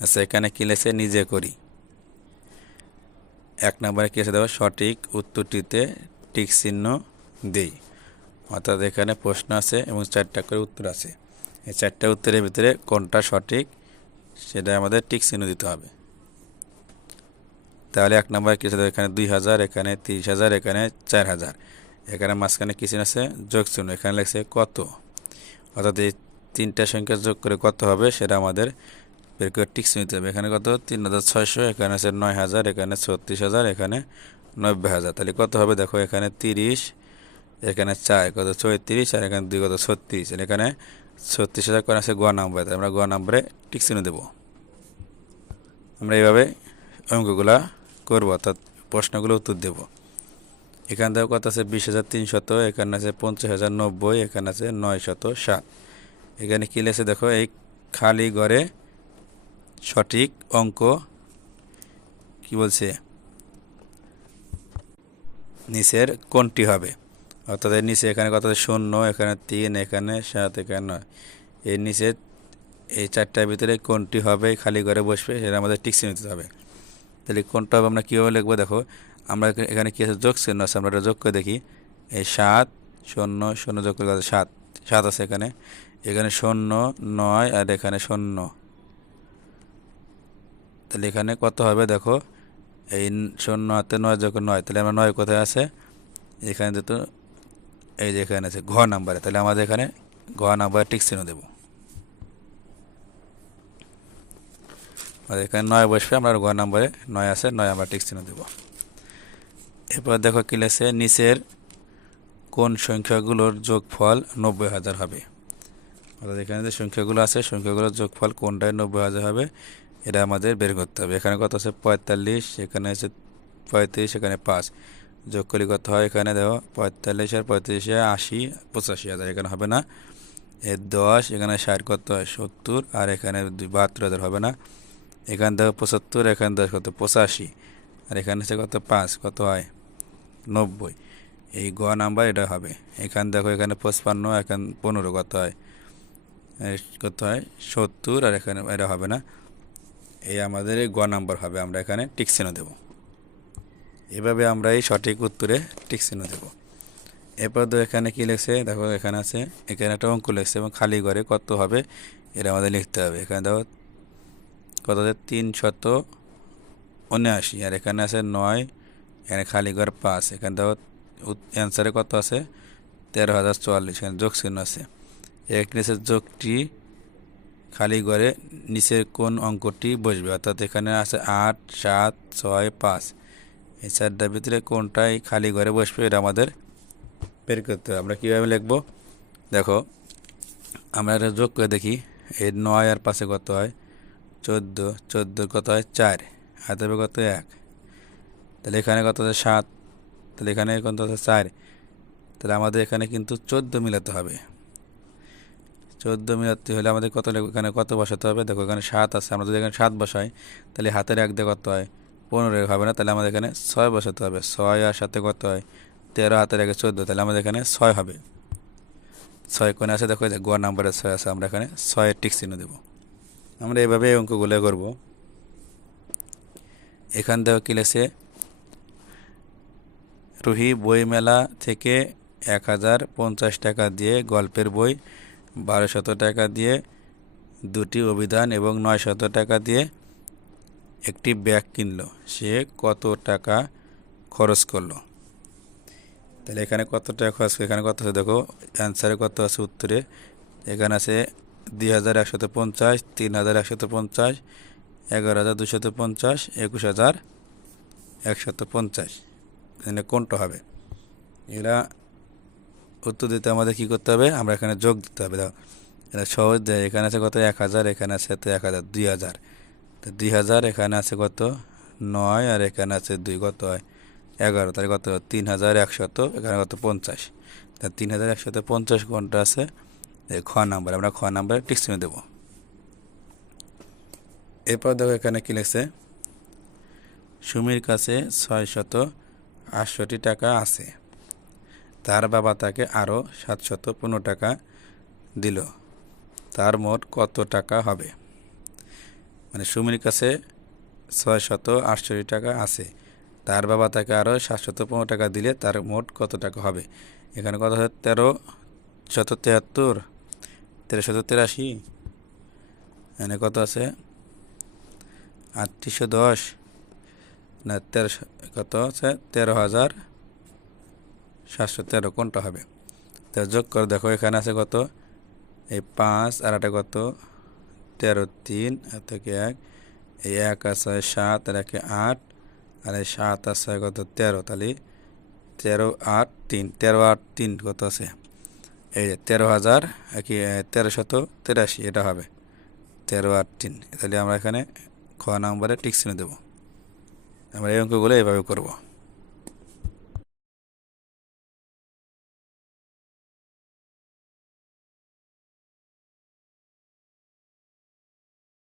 আচ্ছা এখানে কী লেছে নিজে করি। এক নম্বরে কী দেখো, সঠিক উত্তরটিতে টিক চিহ্ন দিই। অর্থাৎ এখানে প্রশ্ন আছে এবং চারটা করে উত্তর আছে। এই চারটা উত্তরের ভিতরে কোনটা সঠিক, সেটা আমাদের টিক চিহ্ন দিতে হবে। তাহলে এক নম্বরে কী দেখো, এখানে দুই হাজার, এখানে তিরিশ হাজার, এখানে চার হাজার। এখানে মাঝখানে কী চিহ্ন আছে? যোগ চিহ্ন। এখানে লেগছে কত। অর্থাৎ এই তিনটা সংখ্যা যোগ করে কত হবে, সেটা আমাদের বের করে টিক্স নিতে হবে। এখানে কত? তিন হাজার ছয়শো, এখানে আছে নয় হাজার, এখানে ছত্রিশ হাজার, এখানে নব্বই হাজার। তাহলে কত হবে? দেখো, এখানে তিরিশ, এখানে চার, কত? চৌত্রিশ, আর এখানে দুই, কত? ছত্রিশ। আর এখানে ছত্রিশ হাজার করে আছে গোয়া নাম্বার। তাই আমরা গোয়া নাম্বারে টিক্স এনে দেবো। আমরা এইভাবে অঙ্কগুলা করব, অর্থাৎ প্রশ্নগুলো উত্তর দেবো। এখান থেকে কত আছে? বিশ হাজার তিনশত, এখানে আছে পঞ্চাশ হাজার নব্বই, এখানে আছে নয় শত সাত এখানে কী লেছে দেখো, এই খালি ঘরে সঠিক অঙ্ক, কি বলছে? নিচের কোনটি হবে? অর্থাৎ এর নিচে এখানে কত? শূন্য, এখানে তিন, এখানে সাত, এখানে নয়। এর নিচে এই চারটার ভিতরে কোনটি হবে? খালি ঘরে বসবে, সেটা আমাদের টিকসি নিতে হবে। তাহলে কোনটা হবে আমরা কীভাবে লিখব? দেখো, আমরা এখানে কী আছে? যোগ চিহ্ন আছে, আমরা এটা যোগ করে দেখি। এই সাত, শূন্য শূন্য যোগ করে সাত। সাত আছে এখানে। এখানে শূন্য, নয়, আর এখানে শূন্য। তাহলে এখানে কত হবে দেখো? এই শূন্য, হাতে নয় যখন নয়, তাহলে আমরা নয় কোথায় আছে? এখানে যেহেতু এই যে এখানে আছে, ঘ নাম্বারে, তাহলে আমাদের এখানে ঘ নাম্বারে টিক চিহ্ন দেবো। এখানে নয় বসবে, আমরা ঘ নাম্বারে নয় আছে, নয় আমরা টিক চিহ্ন দেবো। এরপর দেখো কি লেছে নিচের কোন সংখ্যাগুলোর যোগফল নব্বই হাজার হবে? অর্থাৎ এখানে যে সংখ্যাগুলো আছে, সংখ্যাগুলোর যোগফল কোনটায় নব্বই হাজার হবে? এটা আমাদের বের করতে হবে। এখানে কত আছে? পঁয়তাল্লিশ, এখানে আছে পঁয়ত্রিশ, এখানে পাঁচ। যোগ করলে কত হয়? এখানে দেখো, পঁয়তাল্লিশ আর পঁয়ত্রিশে আশি, পঁচাশি হাজার। এখানে হবে না। এর দশ, এখানে ষাট কত হয়? সত্তর। আর এখানে বাহাত্তর হাজার হবে না। এখানে দেখো পঁচাত্তর, এখানে দশ কত? পঁচাশি। আর এখানে আছে কত? পাঁচ। কত হয়? নব্বই। এই গ নাম্বার এটা হবে। এখানে দেখো, এখানে পঁচপান্ন, এখানে পনেরো কত হয়? কত হয়? সত্তর। আর এখানে এটা হবে না। এই আমাদের গ নাম্বার হবে, আমরা এখানে টিক চিহ্ন দেবো। এভাবে আমরা এই সঠিক উত্তরে টিক চিহ্ন দেবো। এরপর তো এখানে কি লিখছে? দেখো এখানে আছে, এখানে একটা অঙ্ক লিখছে এবং খালি ঘরে কত হবে এটা আমাদের লিখতে হবে। এখানে দেখো কত আছে? তিন শত উনআশি, আর এখানে আছে নয়, এখানে খালি ঘর পাঁচ। এখানে দেখো অ্যান্সারে কত আছে? তেরো হাজার চুয়াল্লিশ, এখানে যোগ চিহ্ন আছে। এক নিচের যোগটি খালি ঘরে নিচের কোন অঙ্কটি বসবে? অর্থাৎ এখানে আছে আট, সাত, ছয়, পাঁচ। এই চারটার ভিতরে কোনটাই খালি ঘরে বসবে এটা আমাদের বের করতে হবে। আমরা কীভাবে লিখব? দেখো, আমরা এটা যোগ করে দেখি। এই নয় আর পাশে কত হয়? চোদ্দ। চোদ্দ কত হয়? চার। হাতে হবে কত? এক। তাহলে এখানে কত আছে? সাত। তাহলে এখানে কত আছে? চার। তাহলে আমাদের এখানে কিন্তু চোদ্দ মিলাতে হবে। চোদ্দ মিলাতে হলে আমাদের কত এখানে কত বসাতে হবে? দেখো এখানে সাত আছে। আমরা যদি এখানে সাত বসাই, তাহলে হাতের এক দিয়ে কত হয়? পনেরো হবে না? তাহলে আমাদের এখানে ছয় বসাতে হবে। ছয় আর সাথে কত হয়? তেরো, হাতের আগে চোদ্দ। তাহলে আমাদের এখানে ছয় হবে। ছয় কোণে আছে, দেখো যে গ নাম্বারে ছয় আছে। আমরা এখানে ছয়ের টিক চিহ্ন দেবো। আমরা এইভাবে এই অঙ্কগুলো করব। এখান থেকে কি লেছে রুহি বইমেলা থেকে এক হাজার পঞ্চাশ টাকা দিয়ে গল্পের বই বারো শত টাকা দিয়ে দুটি অভিধান এবং নয় শত টাকা দিয়ে একটি ব্যাগ কিনলো। সে কত টাকা খরচ করল? তাহলে এখানে কত টাকা খরচ এখানে কত আছে? দেখো অ্যান্সারে কত আছে? উত্তরে। এখানে আছে দুই হাজার একশত পঞ্চাশ, তিন হাজার একশত পঞ্চাশ, এগারো হাজার দুশত পঞ্চাশ, একুশ হাজার একশত পঞ্চাশ। এখানে কোনটা হবে? এরা উত্তর দিতে আমাদের কী করতে হবে? আমরা এখানে যোগ দিতে হবে এটা সহজ দেয়, এখানে আছে কত? এক হাজার, এখানে আছে তো এক হাজার, দুই হাজার। তো দুই হাজার, এখানে আছে কত? নয়, আর এখানে আছে দুই, কত হয়? এগারো, তাহলে কত? তিন হাজার একশত, এখানে কত? পঞ্চাশ। তা তিন হাজার একশত পঞ্চাশ ঘণ্টা আছে খ নাম্বার, আমরা খ নাম্বারে টিক চিহ্ন দেবো। এরপর দেখো এখানে কী লিখছে? সুমির কাছে ছয় শত আটষট্টি টাকা আছে। তার বাবা তাকে আরও সাতশত পনেরো টাকা দিল। তার মোট কত টাকা হবে? মানে সুমির কাছে ছয় শত আটষট্টি টাকা আছে। তার বাবা তাকে আরও সাতশত পনেরো টাকা দিলে তার মোট কত টাকা হবে? এখানে কত হচ্ছে তেরো শত তেহাত্তর, তেরো শত তেরাশি। এখানে কত আছে? আটত্রিশশো দশ, না তেরো কত আছে? তেরো হাজার সাতশো তেরো কোনটা হবে? তো যোগ করে, দেখো এখানে আছে কত? এই পাঁচ আর একটা কত? তেরো তিন, আর থেকে এক। এই এক আছে সাত, আর একে আট। আর এই সাত আছে কত? তেরো। তাহলে তেরো আট তিন। তেরো আট তিন কত আছে? এই তেরো হাজার কি তেরো শত তেরাশি, এটা হবে। তেরো আট তিন। তাহলে আমরা এখানে খ নম্বরে টিক চিহ্ন দেবো। আমরা এই অঙ্কগুলো এইভাবে করব।